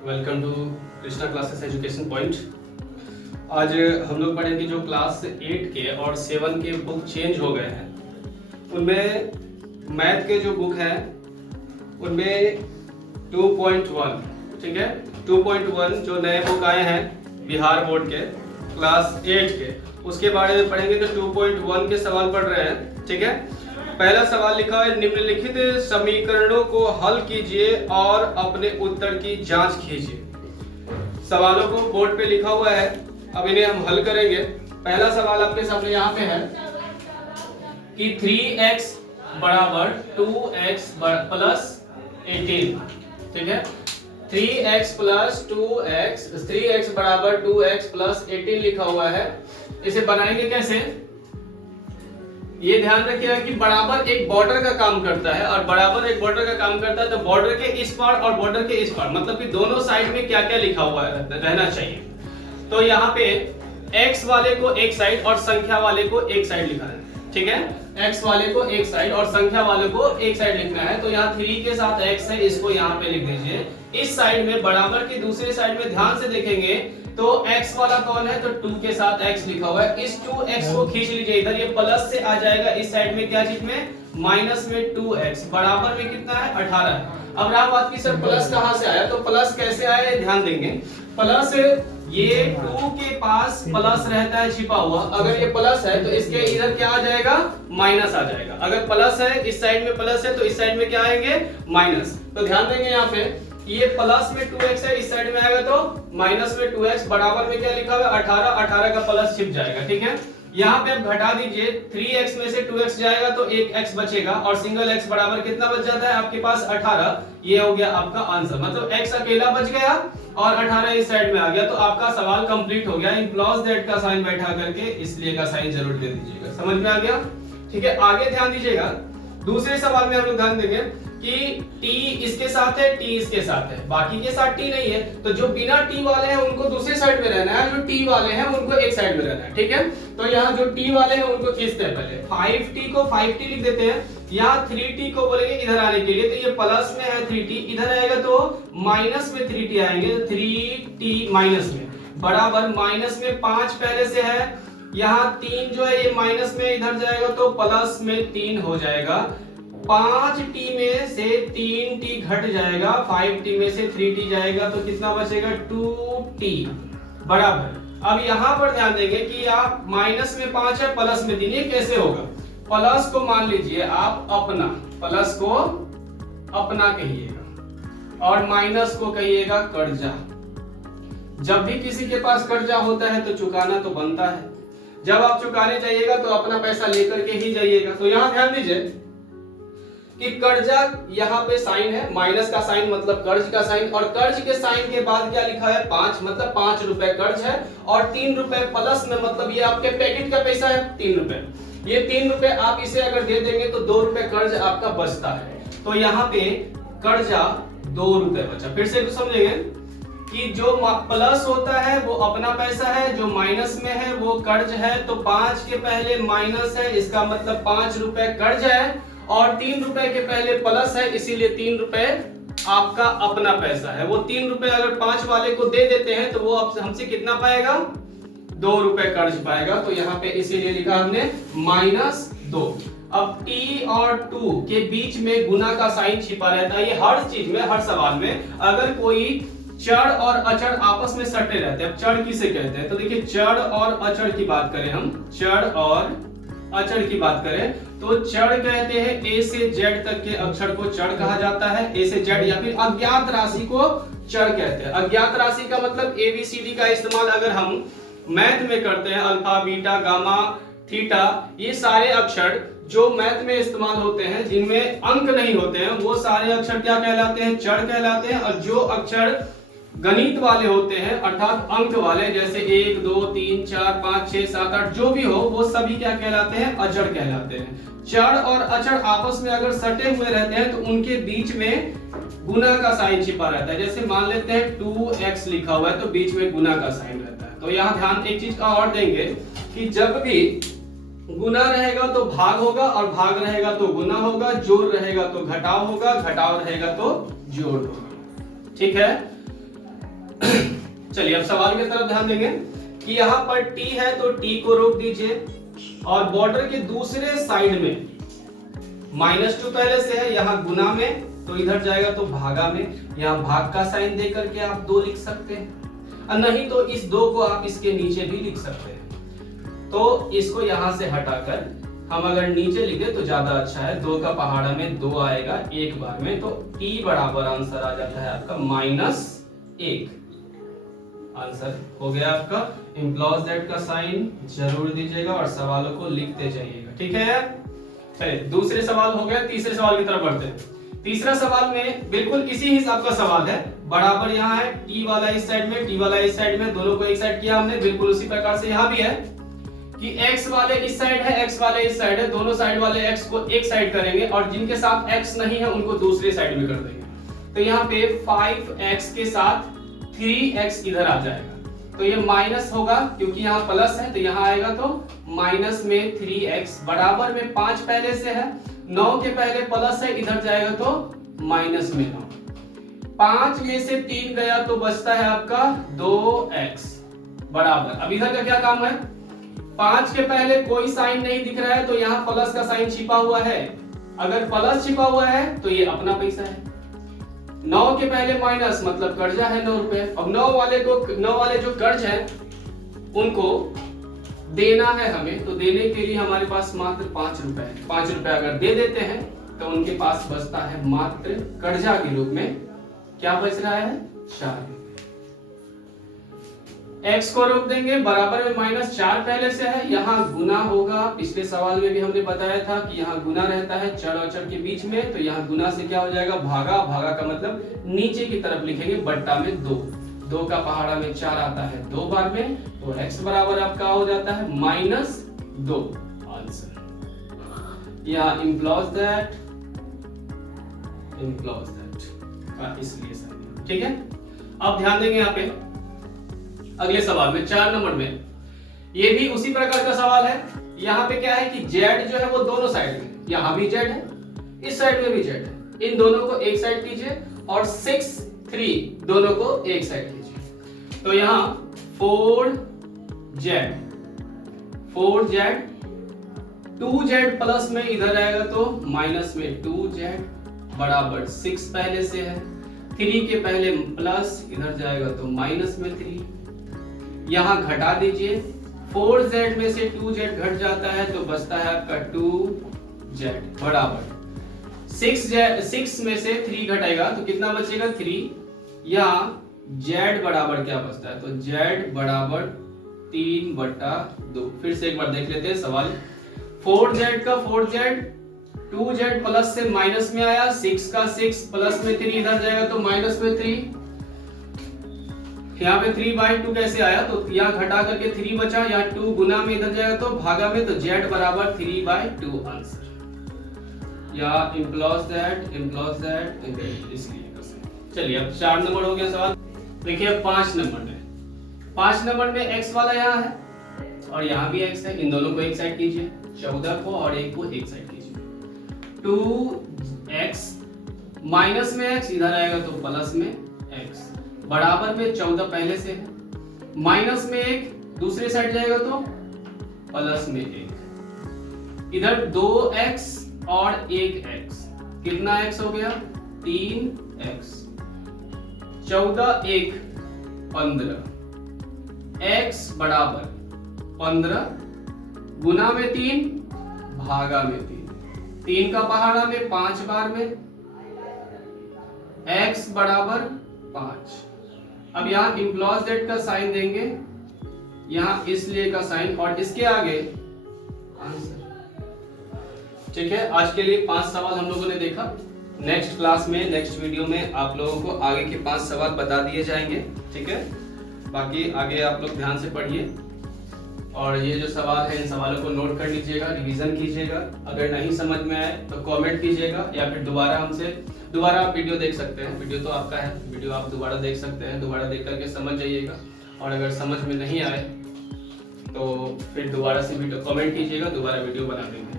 Welcome to Krishna classes education point. आज हम लोग पढ़ेंगे जो क्लास 8 के और 7 के बुक चेंज हो गए हैं, उनमें मैथ के जो बुक हैं उनमें 2.1, ठीक है, 2.1 जो नए बुक आए हैं बिहार बोर्ड के क्लास 8 के, उसके बारे में पढ़ेंगे। तो 2.1 के सवाल पढ़ रहे हैं, ठीक है। पहला सवाल लिखा है, निम्नलिखित समीकरणों को हल कीजिए और अपने उत्तर की जांच कीजिए। सवालों को बोर्ड पे लिखा हुआ है, अब इन्हें हम हल करेंगे। पहला सवाल आपके सामने यहाँ पे है कि 3x बराबर 2x प्लस 18, ठीक है। 3x प्लस 2x, 3x बराबर 2x प्लस 18 लिखा हुआ है। इसे बनाएंगे कैसे, ये ध्यान रखिएगा कि बराबर एक बॉर्डर का काम करता है, और बराबर एक बॉर्डर का काम करता है तो बॉर्डर के इस पार और बॉर्डर के इस पार, मतलब कि दोनों साइड में क्या क्या लिखा हुआ रहना चाहिए। तो यहाँ पे x वाले को एक साइड और संख्या वाले को एक साइड लिखा है, ठीक है। x वाले को एक साइड और संख्या वाले को एक साइड लिखना है। तो यहाँ 3 के साथ x है, इसको यहाँ पे लिख दीजिए। इस साइड में बराबर की दूसरी साइड में ध्यान से देखेंगे तो x वाला कौन है, तो 2 के साथ x लिखा हुआ है। इस 2x को खींच लीजिए इधर, ये प्लस से आ जाएगा इस साइड में, क्या चीज में, माइनस में 2x, बराबर में कितना है, 18 है। अब रहा बात की सर प्लस कहां से आया, तो प्लस कैसे आया ध्यान देंगे। प्लस ये 2 के पास प्लस रहता है छिपा हुआ, अगर ये प्लस है तो इसके इधर क्या आ जाएगा, माइनस आ जाएगा। अगर प्लस है इस साइड में प्लस है तो इस साइड में क्या आएंगे, माइनस। तो ध्यान देंगे यहाँ पे ये प्लस में 2x है, इस साइड में आएगा तो माइनस में 2x, बराबर में क्या लिखा हुआ है, 18, 18 का प्लस छिप जाएगा, ठीक है। यहाँ पे आप घटा दीजिए, 3x में से 2x जाएगा तो एक x बचेगा, और सिंगल x बराबर कितना बच जाता है आपके पास, 18। ये हो गया आपका आंसर, मतलब x अकेला बच गया और 18 इस साइड में आ गया। तो आपका सवाल कंप्लीट हो गया। इन क्लॉज दैट का साइन बैठा करके इसलिए का साइन जरूर दे दीजिएगा, समझ में आ गया, ठीक है। आगे ध्यान दीजिएगा, दूसरे सवाल में हम लोग ध्यान देंगे कि t इसके साथ है, t इसके साथ है, बाकी के साथ t नहीं है। तो जो बिना t वाले हैं उनको दूसरी साइड में रहना है, जो t वाले हैं उनको एक साइड में रहना है, ठीक है। तो यहाँ जो t वाले हैं उनको खींचते हैं, पहले 5t को 5t लिख देते हैं, यहाँ 3t को बोलेंगे इधर आने के लिए। तो ये प्लस में है 3t, इधर आएगा तो माइनस में 3t आएंगे, तो 3t माइनस में, बराबर माइनस में 5 पहले से है, यहाँ 3 जो है ये माइनस में इधर जाएगा तो प्लस में 3 हो जाएगा। 5t में से 3t घट जाएगा, 5t में से 3t जाएगा तो कितना बचेगा, 2t, बराबर। अब यहाँ पर ध्यान देंगे कि आप माइनस में 5 है प्लस में 3, ये कैसे होगा। प्लस को मान लीजिए आप अपना, प्लस को अपना कहिएगा और माइनस को कहिएगा कर्जा। जब भी किसी के पास कर्जा होता है तो चुकाना तो बनता है, जब आप चुकाने जाइएगा तो अपना पैसा लेकर के ही जाइएगा। तो यहाँ ध्यान दीजिए कि कर्जा, यहाँ पे साइन है, माइनस का साइन मतलब कर्ज का साइन, और कर्ज के साइन के बाद क्या लिखा है, 5, मतलब 5 रुपए कर्ज है, और 3 रुपए प्लस में, मतलब ये आपके पैकेट का पैसा है 3 रुपए। ये 3 रुपए आप इसे अगर दे देंगे तो 2 रुपए कर्ज आपका बचता है। तो यहाँ पे कर्जा 2 रुपए बचा। फिर से समझेंगे कि जो प्लस होता है वो अपना पैसा है, जो माइनस में है वो कर्ज है। तो 5 के पहले माइनस है, इसका मतलब 5 रुपए कर्ज है, और 3 रुपए के पहले प्लस है, इसीलिए 3 रुपए आपका अपना पैसा है। वो 3 रुपए अगर 5 वाले को दे देते हैं तो वो हमसे कितना पाएगा, 2 रुपए कर्ज पाएगा। तो यहाँ पे इसीलिए लिखा हमने -2। अब t और 2 के बीच में गुना का साइन छिपा रहता है। ये हर चीज में, हर सवाल में, अगर कोई चर और अचर आपस में सटे रहते हैं। अब चर किसे कहते हैं, तो देखिए चर और अचर की बात करें, हम चर और अचर की बात करें तो चर कहते हैं a से z तक के अक्षर को चर कहा जाता है, a से z, या फिर अज्ञात राशि को चर कहते हैं। अज्ञात राशि का मतलब ABCD का इस्तेमाल अगर हम मैथ में करते हैं, अल्फा, बीटा, गामा, थीटा, ये सारे अक्षर जो मैथ में इस्तेमाल होते हैं जिनमें अंक नहीं होते हैं, वो सारे अक्षर क्या कहलाते हैं, चर कहलाते हैं। और जो अक्षर गणित वाले होते हैं अर्थात अंक वाले, जैसे 1, 2, 3, 4, 5, 6, 7, 8 जो भी हो, वो सभी क्या कहलाते हैं, अचर कहलाते हैं। चर और अचर आपस में अगर सटे हुए रहते हैं तो उनके बीच में गुना का साइन छिपा रहता है। जैसे मान लेते हैं 2x लिखा हुआ है तो बीच में गुना का साइन रहता है। तो यहाँ ध्यान एक चीज का और देंगे कि जब भी गुना रहेगा तो भाग होगा, और भाग रहेगा तो गुना होगा, जोड़ रहेगा तो घटाव होगा, घटाव रहेगा तो जोड़ होगा, ठीक है। चलिए अब सवाल की तरफ ध्यान देंगे कि यहाँ पर t है तो t को रोक दीजिए और बॉर्डर के दूसरे साइड में -2 पहले से है, यहाँ गुना में तो इधर जाएगा तो भागा में, यहाँ भाग का साइन दे करके आप 2 लिख सकते हैं और नहीं तो इस 2 को आप इसके नीचे भी लिख सकते हैं। तो इसको यहाँ से हटाकर हम अगर नीचे लिखे तो ज्यादा अच्छा है। 2 का पहाड़ा में 2 आएगा एक बार में, तो t बराबर आंसर आ जाता है आपका -1। आंसर हो गया आपका। इम्प्लॉज दैट का साइन जरूर दीजिएगा और सवालों को लिखते जाइएगा, ठीक है। चलिए दूसरे सवाल हो गया, तीसरे सवाल की तरफ बढ़ते हैं। तीसरा सवाल में बिल्कुल इसी हिसाब का सवाल है, बराबर यहाँ है t वाला इस साइड में, t वाला इस साइड में, दोनों को एक साइड किया हमने। बिल्कुल उसी प्रकार से यहाँ भी है कि x वाले इस साइड है, x वाले इस साइड है, दोनों साइड वाले x को एक साइड करेंगे और जिनके साथ x नहीं है उनको दूसरे साइड में कर देंगे। तो यहाँ पे 5x के साथ 3x इधर आ जाएगा, तो ये माइनस होगा क्योंकि यहाँ प्लस है, तो यहाँ आएगा तो माइनस में 3x बराबर में 5 पहले से है, 9 के पहले प्लस है, इधर जाएगा तो माइनस में 9। 5 में से 3 गया तो बचता है आपका 2x बराबर। अब इधर का क्या काम है, 5 के पहले कोई साइन नहीं दिख रहा है तो यहाँ प्लस का साइन छिपा हुआ है। अगर प्लस छिपा हुआ है तो ये अपना पैसा है। 9 के पहले माइनस मतलब कर्जा है 9 रुपए। अब 9 वाले जो कर्ज है उनको देना है हमें, तो देने के लिए हमारे पास मात्र 5 रुपए है। 5 रुपए अगर दे देते हैं तो उनके पास बचता है मात्र कर्जा के रूप में क्या बच रहा है, 4। x को रोक देंगे, बराबर में -4 पहले से है, यहाँ गुना होगा। पिछले सवाल में भी हमने बताया था कि यहाँ गुना रहता है चर और चर के बीच में, तो यहाँ गुना से क्या हो जाएगा, भागा। भागा का मतलब नीचे की तरफ लिखेंगे बट्टा में 2 का पहाड़ा में 4 आता है 2 बार में, तो x बराबर आपका हो जाता है -2। आंसर यहाँ इम्प्लॉज दैट का इसलिए सही, ठीक है। अब ध्यान देंगे यहाँ पे अगले सवाल में 4 नंबर में, ये भी उसी प्रकार का सवाल है। यहाँ पे क्या है कि z जो है वो दोनों साइड में, यहाँ भी z है, इस साइड में भी z है, इन दोनों को एक साइड कीजिए और 6, 3 दोनों को एक साइड कीजिए। तो यहाँ 4z 2z प्लस में इधर आएगा तो माइनस में 2z बराबर 6 पहले से है, 3 के पहले प्लस इधर जाएगा तो माइनस में 3। यहाँ घटा दीजिए, 4z में से 2z घट जाता है तो बचता है आपका 2z बराबर 6 में से 3 घटेगा तो कितना बचेगा 3। यहाँ z बराबर क्या बचता है, तो z बराबर 3/2। फिर से एक बार देख लेते हैं सवाल। 4z का 4z, 2z प्लस से माइनस में आया, 6 का 6 प्लस में 3 इधर जाएगा तो माइनस में 3। यहाँ पे 3/2 कैसे आया, तो यहाँ घटा करके 3 बचा, यहाँ 2 गुना में इधर जाएगा तो भागा में, तो z बराबर 3/2 आंसर। या इम्प्लॉज दैट इसलिए। चलिए अब 4 नंबर हो गया सवाल। देखिए 5 नंबर में x वाला यहाँ है और यहाँ भी x है, इन दोनों को एक साइड कीजिए, 14 को और 1 को एक साइड कीजिए। 2x माइनस में x इधर आएगा तो प्लस में x बराबर में 14 पहले से है, माइनस में 1 दूसरे साइड जाएगा तो प्लस में 1। इधर 2x और 1x, कितना x हो गया 3x। 14 1 15, x बराबर 15 गुना में 3 भागा में 3 का पहाड़ा में 5 बार में, x बराबर 5। अब यहाँ इम्प्लॉज दैट का साइन देंगे, यहाँ इसलिए का साइन और इसके आगे आंसर। ठीक है, आज के लिए 5 सवाल हम लोगों ने देखा। नेक्स्ट क्लास में, नेक्स्ट वीडियो में आप लोगों को आगे के 5 सवाल बता दिए जाएंगे। ठीक है, बाकी आगे आप लोग ध्यान से पढ़िए और ये जो सवाल है इन सवालों को नोट कर लीजिएगा, रिवीजन कीजिएगा। अगर नहीं समझ में आए तो कमेंट कीजिएगा या फिर दोबारा आप वीडियो देख सकते हैं। वीडियो तो आपका है, वीडियो आप दोबारा देख सकते हैं, दोबारा देख करके समझ जाइएगा। और अगर समझ में नहीं आए तो फिर दोबारा से वीडियो कमेंट कीजिएगा, दोबारा वीडियो बना देंगे।